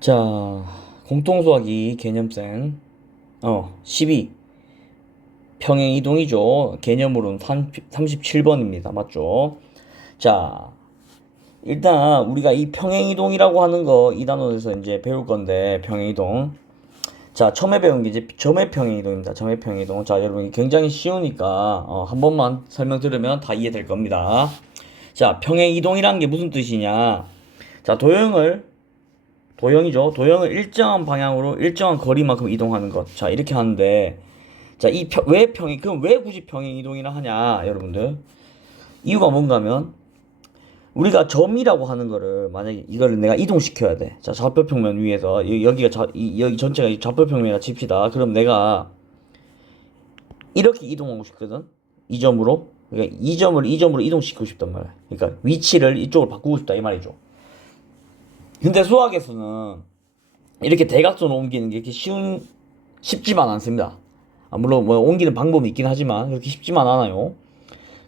자, 공통수학이 개념생 12 평행이동이죠. 개념으로는 37번입니다. 맞죠? 자, 일단 우리가 이 평행이동이라고 하는 거 이 단원에서 이제 배울 건데 평행이동. 자, 처음에 배운 게 이제 점의 평행이동입니다. 점의 평행이동. 자, 여러분 굉장히 쉬우니까 한 번만 설명 들으면 다 이해될 겁니다. 자, 평행이동이란 게 무슨 뜻이냐? 자, 도형이죠. 도형을 일정한 방향으로 일정한 거리만큼 이동하는 것. 자, 이렇게 하는데, 자, 그럼 왜 굳이 평행 이동이라 하냐, 여러분들? 이유가 뭔가 하면, 우리가 점이라고 하는 거를, 만약에 이걸 내가 이동시켜야 돼. 자, 좌표평면 위에서, 여기 전체가 좌표평면이라 칩시다. 그럼 내가 이렇게 이동하고 싶거든? 이 점으로. 그러니까 이 점으로 이동시키고 싶단 말이야. 그러니까 위치를 이쪽으로 바꾸고 싶다, 이 말이죠. 근데 수학에서는 이렇게 대각선을 옮기는 게 쉽지만 않습니다. 물론 뭐 옮기는 방법이 있긴 하지만 그렇게 쉽지만 않아요.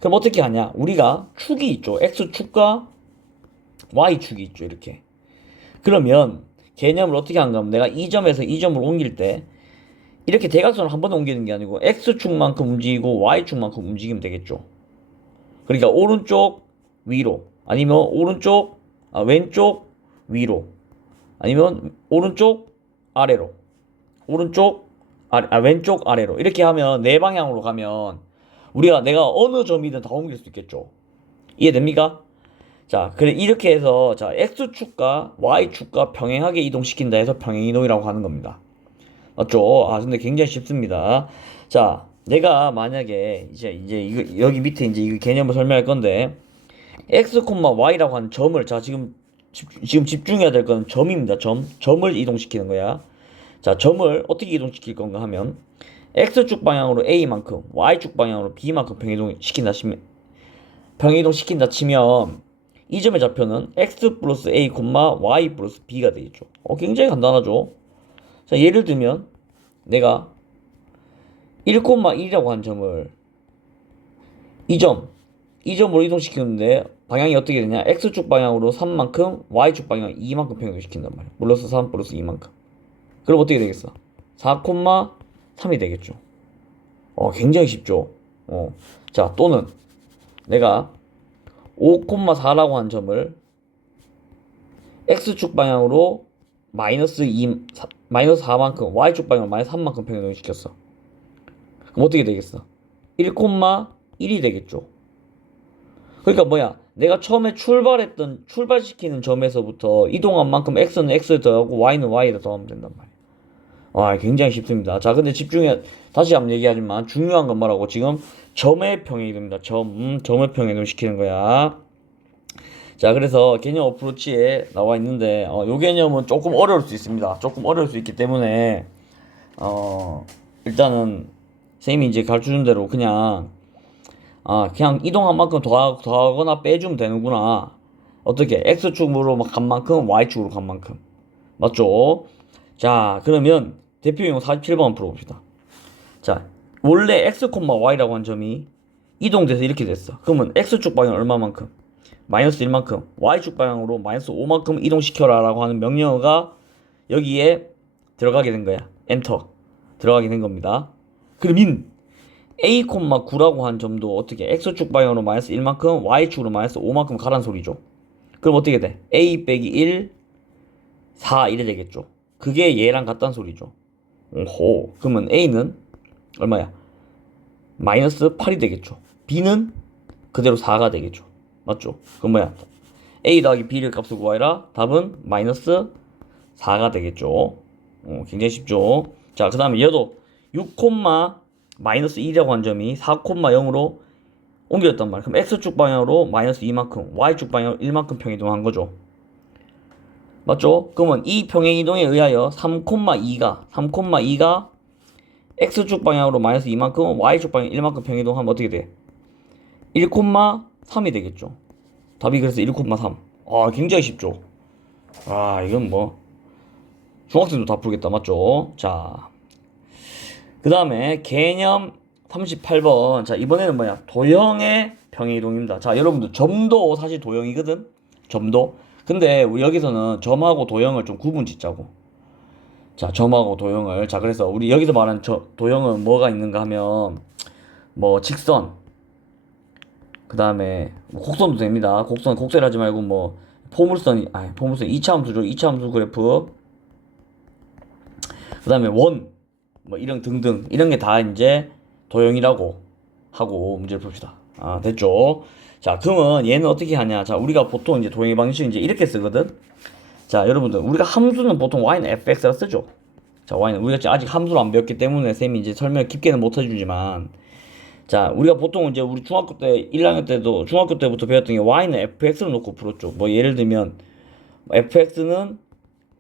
그럼 어떻게 하냐? 우리가 축이 있죠. X축과 Y축이 있죠. 이렇게. 그러면 개념을 어떻게 하는가 하면 내가 이 점에서 이 점을 옮길 때 이렇게 대각선을 한 번에 옮기는 게 아니고 X축만큼 움직이고 Y축만큼 움직이면 되겠죠. 그러니까 오른쪽 위로 아니면 왼쪽 위로 아니면 오른쪽 아래로 왼쪽 아래로 이렇게 하면 네 방향으로 가면 내가 어느 점이든 다 옮길 수 있겠죠. 이해됩니까? 자, 그래 이렇게 해서 자 X축과 Y축과 병행하게 이동시킨다 해서 병행이동이라고 하는 겁니다. 맞죠? 근데 굉장히 쉽습니다. 자, 내가 만약에 이제 이거 여기 밑에 이제 이 개념을 설명할 건데 X, Y라고 하는 점을 지금 집중해야 될 건 점입니다. 점을 이동시키는 거야. 자, 점을 어떻게 이동시킬 건가 하면 X축 방향으로 A만큼, Y축 방향으로 B만큼 병이동 시킨다 치면 이 점의 좌표는 X 플러스 A, Y 플러스 B가 되겠죠. 굉장히 간단하죠. 자, 예를 들면 내가 1,1이라고 한 점을 이 점으로 이동시키는데 방향이 어떻게 되냐? X축 방향으로 3만큼, Y축 방향 2만큼 평이동시킨단 말이야. 플러스 3 플러스 2만큼. 그럼 어떻게 되겠어? 4,3이 되겠죠. 굉장히 쉽죠. 자, 또는 내가 5,4라고 한 점을 X축 방향으로 마이너스 4만큼, Y축 방향으로 마이너스 3만큼 평행시켰어. 그럼 어떻게 되겠어? 1,1이 되겠죠. 그러니까 뭐야? 내가 처음에 출발시키는 점에서부터 이동한 만큼 X는 X에 더하고 Y는 Y에 더하면 된단 말이야. 굉장히 쉽습니다. 자, 근데 다시 한번 얘기하지만 중요한 건 뭐라고? 지금 점의 평행이동입니다. 점의 평행이동 시키는 거야. 자, 그래서 개념 어프로치에 나와 있는데, 요 개념은 조금 어려울 수 있습니다. 조금 어려울 수 있기 때문에, 일단은, 선생님이 이제 가르쳐 준 대로 그냥 이동한 만큼 더하거나 빼주면 되는구나. 어떻게? X축으로 간 만큼, Y축으로 간 만큼. 맞죠? 자, 그러면 대표용 47번 풀어봅시다. 자, 원래 X, Y라고 한 점이 이동돼서 이렇게 됐어. 그러면 X축 방향 얼마만큼? 마이너스 1만큼, Y축 방향으로 마이너스 5만큼 이동시켜라 라고 하는 명령어가 여기에 들어가게 된 거야. 엔터. 들어가게 된 겁니다. 그러면 A, 9라고 한 점도 어떻게 X축 방향으로 마이너스 1만큼, Y축으로 마이너스 5만큼 가란 소리죠. 그럼 어떻게 돼? A 빼기 1, 4 이래 되겠죠. 그게 얘랑 같단 소리죠. 오호. 그러면 A는 얼마야? 마이너스 8이 되겠죠. B는 그대로 4가 되겠죠. 맞죠? 그럼 뭐야? A 더하기 B를 값을 구하라. 답은 마이너스 4가 되겠죠. 굉장히 쉽죠. 자, 그 다음에 얘도 6, 마이너스 1이라고 한 점이 4,0으로 옮겨졌단 말이야. 그럼 X축 방향으로 마이너스 2만큼, Y축 방향으로 1만큼 평이동한 거죠. 맞죠? 그러면 이 평행이동에 의하여 3,2가 X축 방향으로 마이너스 2만큼, Y축 방향 1만큼 평이동하면 어떻게 돼? 1,3이 되겠죠. 답이 그래서 1,3. 굉장히 쉽죠. 이건 뭐 중학생도 다 풀겠다. 맞죠? 자, 그 다음에 개념 38번. 자, 이번에는 뭐야? 도형의 평행이동입니다. 자, 여러분들 점도 사실 도형이거든. 점도. 근데 우리 여기서는 점하고 도형을 좀 구분 짓자고. 자, 점하고 도형을. 자, 그래서 우리 여기서 말하는 도형은 뭐가 있는가 하면 뭐 직선, 그 다음에 뭐 곡선도 됩니다. 곡선 하지 말고 뭐 포물선 2차함수죠. 2차함수 그래프. 그 다음에 원, 뭐 이런 등등 이런 게 다 이제 도형이라고 하고 문제를 풉시다. 아, 됐죠? 자, 그러면 얘는 어떻게 하냐? 자, 우리가 보통 이제 도형의 방식 이제 이렇게 쓰거든. 자, 여러분들 우리가 함수는 보통 y는 fx라 쓰죠. 자, y는 우리가 아직 함수를 안 배웠기 때문에 쌤이 이제 설명 깊게는 못 해주지만, 자, 우리가 보통 이제 우리 중학교 때 1학년 때도 중학교 때부터 배웠던 게 y는 fx를 놓고 풀었죠. 뭐 예를 들면 fx는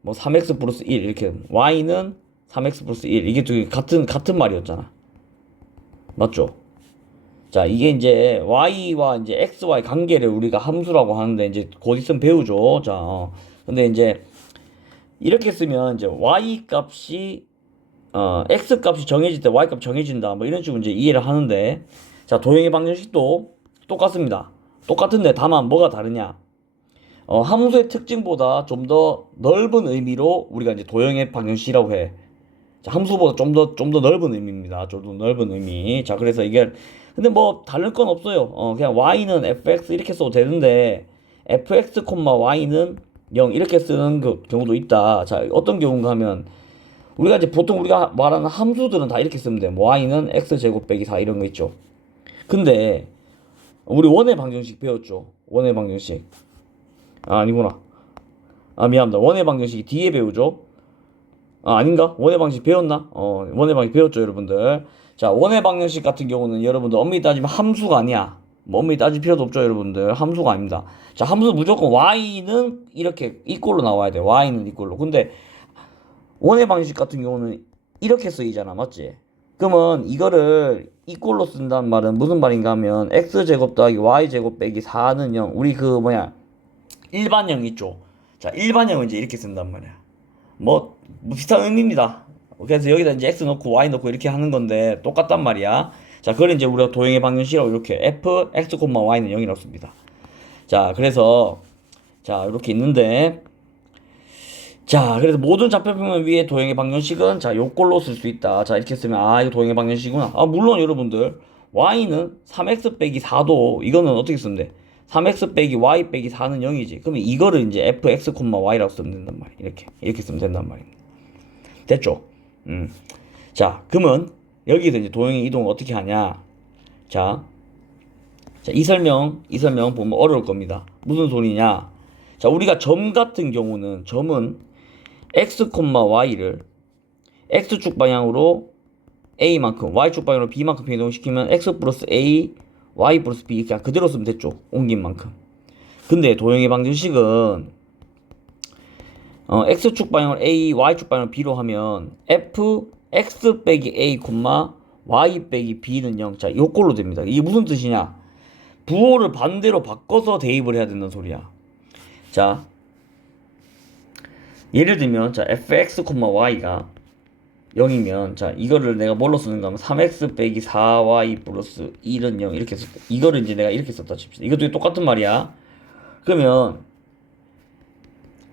뭐 3x 플러스 1 이렇게, y는 3x 플러스 1 이게 두 같은 말이었잖아. 맞죠? 자, 이게 이제 y와 이제 x와의 관계를 우리가 함수라고 하는데 이제 곧 있으면 배우죠. 자, 근데 이제 이렇게 쓰면 이제 y 값이 x 값이 정해질 때 y 값 정해진다 뭐 이런 식으로 이제 이해를 하는데, 자, 도형의 방정식도 똑같습니다. 똑같은데 다만 뭐가 다르냐? 함수의 특징보다 좀 더 넓은 의미로 우리가 이제 도형의 방정식이라고 해. 자, 함수보다 좀 더 넓은 의미입니다. 좀 더 넓은 의미. 자, 그래서 이게 근데 뭐 다를 건 없어요. 그냥 y는 fx 이렇게 써도 되는데 fx, y는 0 이렇게 쓰는 그 경우도 있다. 자, 어떤 경우인가 하면 우리가 이제 보통 우리가 말하는 함수들은 다 이렇게 쓰면 돼. 뭐 y는 x제곱 빼기 4 이런 거 있죠. 근데 우리 원의 방정식 배웠죠. 원의 방정식. 아니구나. 미안합니다. 원의 방정식이 뒤에 배우죠. 아닌가? 원의 방식 배웠나? 원의 방식 배웠죠, 여러분들. 자, 원의 방정식 같은 경우는 여러분들 엄밀히 따지면 함수가 아니야. 뭐 엄밀히 따질 필요도 없죠, 여러분들. 함수가 아닙니다. 자, 함수 무조건 y는 이렇게 이꼴로 나와야 돼. y는 이꼴로. 근데 원의 방식 같은 경우는 이렇게 쓰이잖아, 맞지? 그러면 이거를 이꼴로 쓴다는 말은 무슨 말인가 하면 x제곱 더하기 y제곱 빼기 4는 0. 우리 그 일반형 있죠. 자, 일반형은 이제 이렇게 쓴단 말이야. 뭐 비슷한 의미입니다. 그래서 여기다 이제 x 넣고 y 넣고 이렇게 하는 건데 똑같단 말이야. 자, 그걸 이제 우리가 도형의 방정식이라고 이렇게 f x, y는 0이라고 씁니다. 자, 그래서 자, 이렇게 있는데, 자, 그래서 모든 좌표평면 위에 도형의 방정식은 자, 요꼴로 쓸 수 있다. 자, 이렇게 쓰면 이거 도형의 방정식이구나. 물론 여러분들 y는 3x 빼기 4도 이거는 어떻게 쓰면 돼? 3x 빼기 y 빼기 4는 0이지. 그러면 이거를 이제 fx, y라고 쓰면 된단 말이야. 이렇게 쓰면 된단 말입니다. 됐죠? 자, 그러면 여기서 이제 도형의 이동을 어떻게 하냐? 자, 이 설명 보면 어려울 겁니다. 무슨 소리냐? 자, 우리가 점 같은 경우는 점은 x, y를 x축 방향으로 a만큼, y축 방향으로 b만큼 변동시키면 x 플러스 a, y 플러스 b 그냥 그대로 쓰면 됐죠. 옮긴 만큼. 근데 도형의 방정식은 x축 방향을 a, y축 방향을 b로 하면 f, x 빼기 a, y 빼기 b는 0. 자, 요꼴로 됩니다. 이게 무슨 뜻이냐? 부호를 반대로 바꿔서 대입을 해야 된다는 소리야. 자, 예를 들면 자, fx, y가 0이면 자, 이거를 내가 뭘로 쓰는가 하면 3x 빼기 4y 플러스 1은 0 이렇게 썼다. 이거를 이제 내가 이렇게 썼다 칩시다. 이것도 똑같은 말이야. 그러면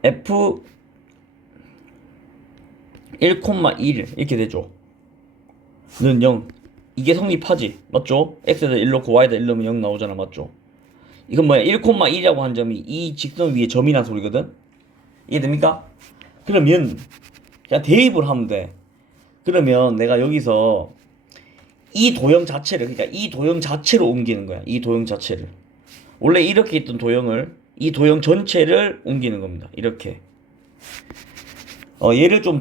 f 1,1 이렇게 되죠. 는 0. 이게 성립하지. 맞죠? x에다 1 넣고 y에다 1 넣으면 0 나오잖아. 맞죠? 이건 1,1이라고 한 점이 이 직선 위에 점이란 소리거든. 이해됩니까? 그러면 그냥 대입을 하면 돼. 그러면 내가 여기서 이 도형 자체를, 그러니까 이 도형 자체를 옮기는 거야. 이 도형 자체를. 원래 이렇게 있던 도형을, 이 도형 전체를 옮기는 겁니다. 이렇게. 예를 좀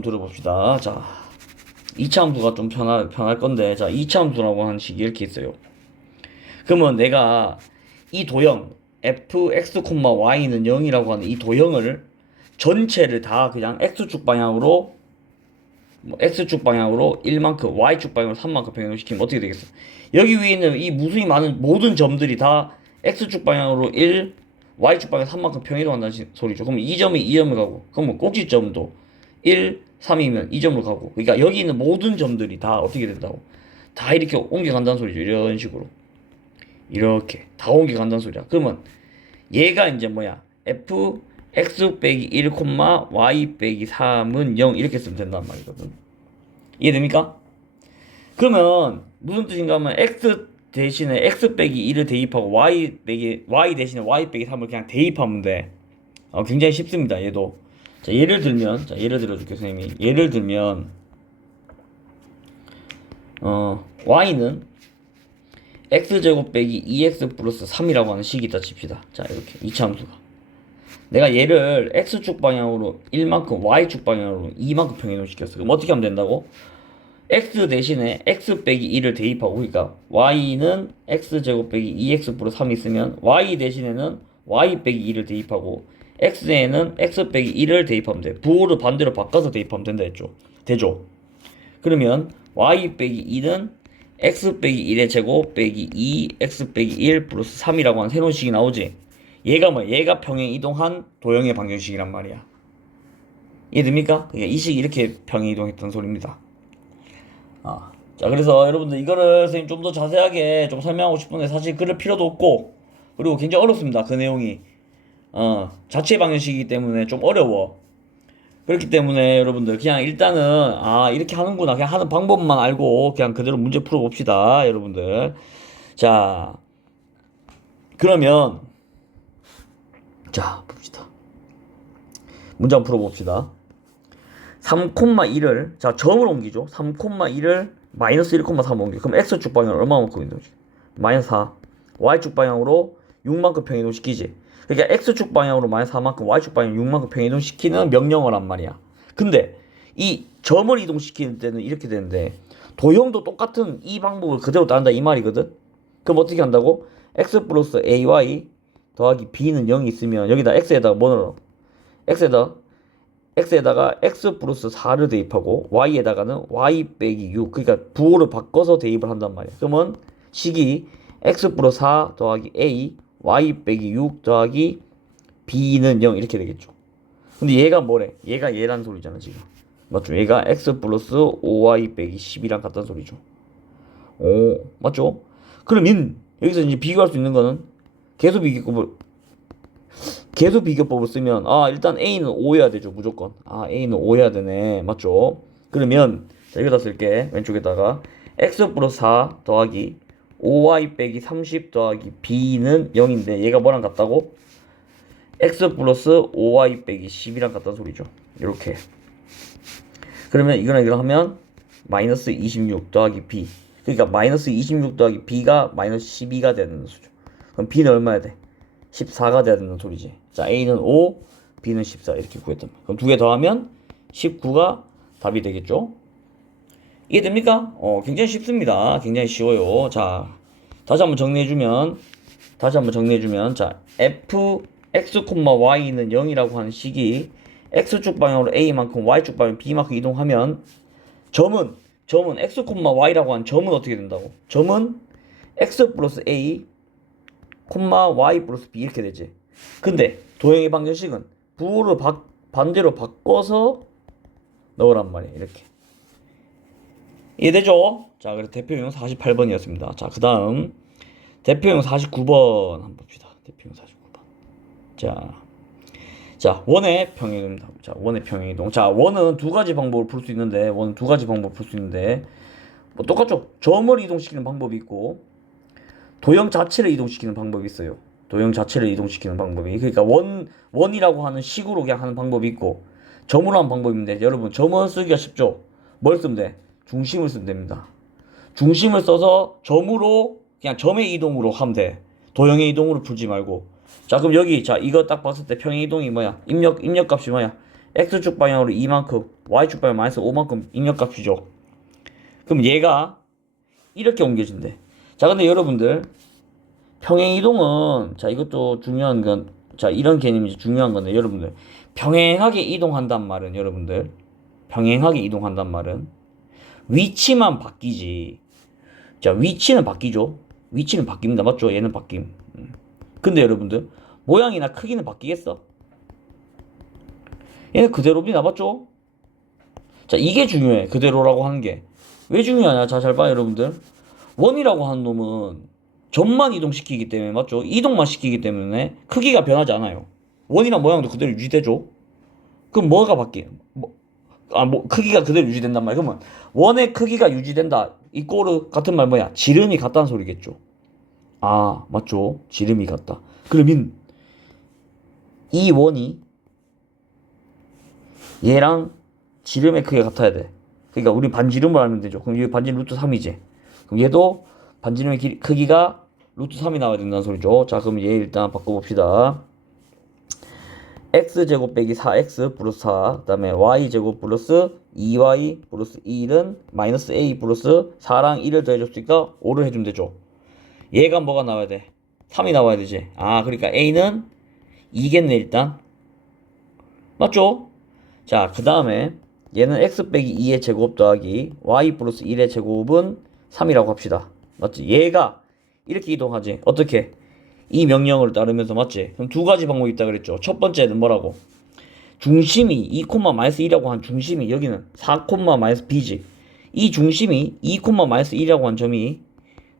들어봅시다. 자, 2차 함수가 좀 편할 건데, 자, 2차 함수라고 하는 식이 이렇게 있어요. 그러면 내가 이 도형, fx, y는 0이라고 하는 이 도형을 전체를 다 그냥 x축 방향으로 x축 방향으로 1만큼, y축 방향으로 3만큼 변경시키면 어떻게 되겠어? 여기 위에 있는 이 무수히 많은 모든 점들이 다 x축 방향으로 1, y축 방향 3만큼 평이동한다는 소리죠. 그러면 이 점이 이 점을 가고, 그러면 꼭지점도 1, 3이면 이 점으로 가고, 그러니까 여기 있는 모든 점들이 다 어떻게 된다고? 다 이렇게 옮겨간다는 소리죠. 이런 식으로. 이렇게 다 옮겨간다는 소리야. 그러면 얘가 이제 뭐야? f x 빼기 1, y 빼기 3은 0 이렇게 쓰면 된단 말이거든. 이해됩니까? 그러면 무슨 뜻인가 하면 x 대신에 x 빼기 1을 대입하고 y 대신에 y 빼기 3을 그냥 대입하면 돼. 굉장히 쉽습니다. 얘도. 자, 예를 들면, 자, 예를 들어줄게, 선생님이. 예를 들면, y는 x제곱 빼기 2x 플러스 3이라고 하는 식이 있다 칩시다. 자, 이렇게. 이차함수가. 내가 얘를 x축 방향으로 1만큼, y축 방향으로 2만큼 평행이동시켰어. 그럼 어떻게 하면 된다고? x 대신에 x 빼기 1을 대입하고, 그러니까 y는 x제곱 빼기 2x 플러스 3이 있으면 y 대신에는 y 빼기 2를 대입하고 x에는 x 빼기 1을 대입하면 돼. 부호를 반대로 바꿔서 대입하면 된다 했죠. 되죠? 그러면 y 빼기 2는 x 빼기 1의 제곱 빼기 2x 빼기 1 플러스 3이라고 하는 새로운 식이 나오지. 얘가 뭐야? 얘가 평행 이동한 도형의 방정식이란 말이야. 이해됩니까? 그러니까 이 식이 이렇게 평행 이동했던 소리입니다. 자, 그래서 여러분들 이거를 선생님 좀 더 자세하게 좀 설명하고 싶은데 사실 그럴 필요도 없고, 그리고 굉장히 어렵습니다. 그 내용이. 자체 방정식이기 때문에 좀 어려워. 그렇기 때문에 여러분들 그냥 일단은 이렇게 하는구나, 그냥 하는 방법만 알고 그냥 그대로 문제 풀어봅시다, 여러분들. 자, 그러면 자, 봅시다. 문제 한번 풀어봅시다. 3,1을 자, 점을 옮기죠. 3,1을 마이너스 1,3 옮기. 그럼 x축 방향으로 얼마만큼 이동시키? 마이너스 4. y축 방향으로 6만큼 평이동시키지. 그러니까 x축 방향으로 마이너스 4만큼, y축 방향 6만큼 평이동시키는 명령어란 말이야. 근데 이 점을 이동시키는 때는 이렇게 되는데, 도형도 똑같은 이 방법을 그대로 따른다 이 말이거든. 그럼 어떻게 한다고? x 플러스 ay 더하기 b는 0이 있으면 여기다 x에다가 뭐 넣어? x에다가 x 플러스 4를 대입하고 y에다가는 y 빼기 6, 그러니까 부호를 바꿔서 대입을 한단 말이야. 그러면 식이 x 플러스 4 더하기 a y 빼기 6 더하기 b는 0 이렇게 되겠죠. 근데 얘가 뭐래? 얘가 얘란 소리잖아 지금. 맞죠? 얘가 x 플러스 5y 빼기 10이랑 같다는 소리죠. 오, 맞죠? 그러면 여기서 이제 비교할 수 있는 거는 계수 비교법을 쓰면 일단 a는 5여야 되죠. 무조건. a는 5여야 되네. 맞죠? 그러면 자, 여기다 쓸게. 왼쪽에다가 x 플러스 4 더하기 5y 빼기 30 더하기 b는 0인데 얘가 뭐랑 같다고? x 플러스 5y 빼기 10이랑 같다는 소리죠. 이렇게. 그러면 이거랑 하면 마이너스 26 더하기 b. 그러니까 마이너스 26 더하기 b가 마이너스 12가 되는 수죠. 그럼 b는 얼마야 돼? 14가 돼야 되는 소리지. 자, a는 5, b는 14 이렇게 구했단 말이야. 그럼 두 개 더하면 19가 답이 되겠죠? 이해됩니까? 굉장히 쉽습니다. 굉장히 쉬워요. 자, 다시 한번 정리해주면, 자, f, x, y는 0이라고 하는 식이 x축 방향으로 a만큼, y축 방향으로 b만큼 이동하면 점은 x, y라고 하는 점은 어떻게 된다고? 점은 x 플러스 a, y 플러스 b 이렇게 되지. 근데 도형의 방정식은 부호를 반대로 바꿔서 넣으란 말이야. 이렇게. 이해되죠? 자, 그래서 대표용 48번이었습니다. 자, 그 다음 대표용 49번 한번 봅시다. 대표용 49번. 자, 원의 평행이동. 자, 원의 평행이동. 자, 원은 두 가지 방법을 풀 수 있는데, 뭐 똑같죠? 점을 이동시키는 방법이 있고 도형 자체를 이동시키는 방법이 있어요. 도형 자체를 이동시키는 방법이. 그러니까 원이라고 하는 식으로 그냥 하는 방법이 있고 점으로 하는 방법이 있는데, 여러분 점은 쓰기가 쉽죠? 뭘 쓰면 돼? 중심을 쓰면 됩니다. 중심을 써서 점으로 그냥 점의 이동으로 하면 돼. 도형의 이동으로 풀지 말고. 자, 그럼 여기 자 이거 딱 봤을 때 평행 이동이 뭐야? 입력값이 뭐야? x축 방향으로 2만큼, y축 방향 마이너스 5만큼 입력값이죠. 그럼 얘가 이렇게 옮겨진대. 자, 근데 여러분들 평행 이동은 자 이것도 중요한 건, 자 이런 개념이 중요한 건데, 여러분들 평행하게 이동한단 말은 위치만 바뀌지. 자, 위치는 바뀌죠. 위치는 바뀝니다. 맞죠? 얘는 바뀜. 근데 여러분들 모양이나 크기는 바뀌겠어? 얘는 그대로입니다. 맞죠? 자, 이게 중요해. 그대로라고 하는 게. 왜 중요하냐? 자, 잘 봐요, 여러분들. 원이라고 하는 놈은 점만 이동시키기 때문에 맞죠? 이동만 시키기 때문에 크기가 변하지 않아요. 원이랑 모양도 그대로 유지되죠. 그럼 뭐가 바뀌? 크기가 그대로 유지된단 말이야. 그러면 원의 크기가 유지된다. 이꼬르 같은 말 뭐야? 지름이 같다는 소리겠죠. 아, 맞죠? 지름이 같다. 그러면 이 원이 얘랑 지름의 크기가 같아야 돼. 그러니까 우리 반지름을 알면 되죠. 그럼 얘 반지름 루트 3이지. 그럼 얘도 반지름의 크기가 루트 3이 나와야 된다는 소리죠. 자, 그럼 얘 일단 바꿔봅시다. x제곱 빼기 4x 플러스 4, 그 다음에 y제곱 플러스 2y 플러스 1은 마이너스 a 플러스 4랑 1을 더해줬으니까 5를 해주면 되죠. 얘가 뭐가 나와야 돼? 3이 나와야 되지. 아, 그러니까 a는 2겠네 일단. 맞죠? 자, 그 다음에 얘는 x 빼기 2의 제곱 더하기 y 플러스 1의 제곱은 3이라고 합시다. 맞지? 얘가 이렇게 이동하지. 어떻게? 이 명령을 따르면서 맞지? 그럼 두 가지 방법이 있다 그랬죠. 첫 번째는 뭐라고? 중심이 2, 마이너스 1이라고 한 중심이 여기는 4, 마이너스 b지. 이 중심이 2, 마이너스 1이라고 한 점이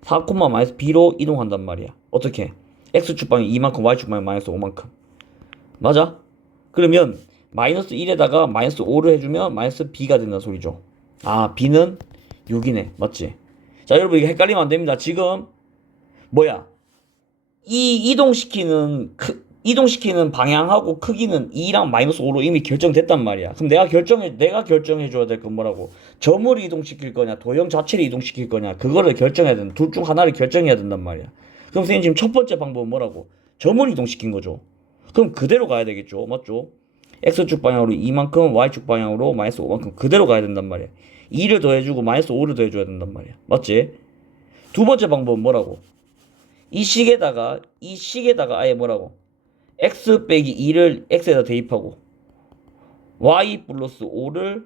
4, 마이너스 b로 이동한단 말이야. 어떻게? x축 방향 2만큼, y축 방향 마이너스 5만큼. 맞아? 그러면 마이너스 1에다가 마이너스 5를 해주면 마이너스 b가 된다는 소리죠. 아, b는 6이네. 맞지? 자, 여러분 이게 헷갈리면 안 됩니다. 지금 뭐야? 이 이동시키는 방향하고 크기는 2랑 마이너스 5로 이미 결정됐단 말이야. 그럼 내가 결정해 줘야 될 건 뭐라고? 점을 이동시킬 거냐, 도형 자체를 이동시킬 거냐, 그거를 결정해야 된다. 둘 중 하나를 결정해야 된단 말이야. 그럼 선생님 지금 첫 번째 방법은 뭐라고? 점을 이동시킨 거죠. 그럼 그대로 가야 되겠죠. 맞죠? x축 방향으로 2만큼, y축 방향으로 마이너스 5만큼 그대로 가야 된단 말이야. 2를 더해주고 마이너스 5를 더해줘야 된단 말이야. 맞지? 두 번째 방법은 뭐라고? 이 식에다가 아예 뭐라고? x 빼기 2를 x에다 대입하고 y 플러스 5를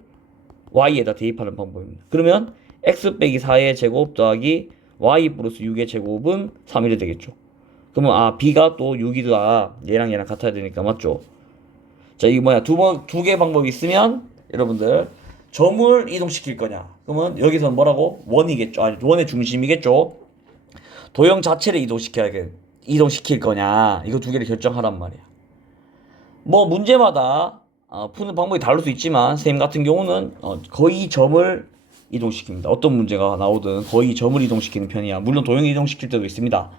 y에다 대입하는 방법입니다. 그러면 x 빼기 4의 제곱 더하기 y 플러스 6의 제곱은 3이 되겠죠. 그러면 b가 또 6이다. 얘랑 같아야 되니까 맞죠? 자, 이게 뭐야? 두 개 방법이 있으면 여러분들 점을 이동시킬 거냐? 그러면 여기서는 뭐라고? 원이겠죠. 원의 중심이겠죠. 도형 자체를 이동시킬 거냐, 이거 두 개를 결정하란 말이야. 뭐 문제마다 푸는 방법이 다를 수 있지만 선생님 같은 경우는 거의 점을 이동시킵니다. 어떤 문제가 나오든 거의 점을 이동시키는 편이야. 물론 도형을 이동시킬 때도 있습니다.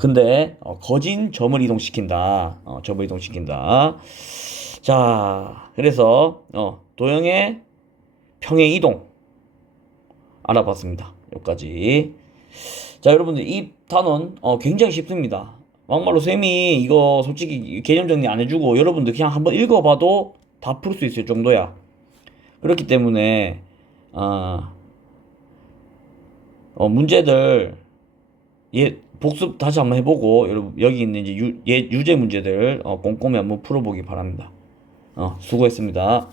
근데 거진 점을 이동시킨다. 점을 이동시킨다. 자, 그래서 도형의 평행 이동 알아봤습니다. 여기까지. 자, 여러분들 이 단원 굉장히 쉽습니다. 막말로 쌤이 이거 솔직히 개념 정리 안 해주고 여러분들 그냥 한번 읽어봐도 다 풀 수 있을 정도야. 그렇기 때문에 문제들 복습 다시 한번 해보고 여러분 여기 있는 이제 유제 문제들 꼼꼼히 한번 풀어보기 바랍니다. 수고했습니다.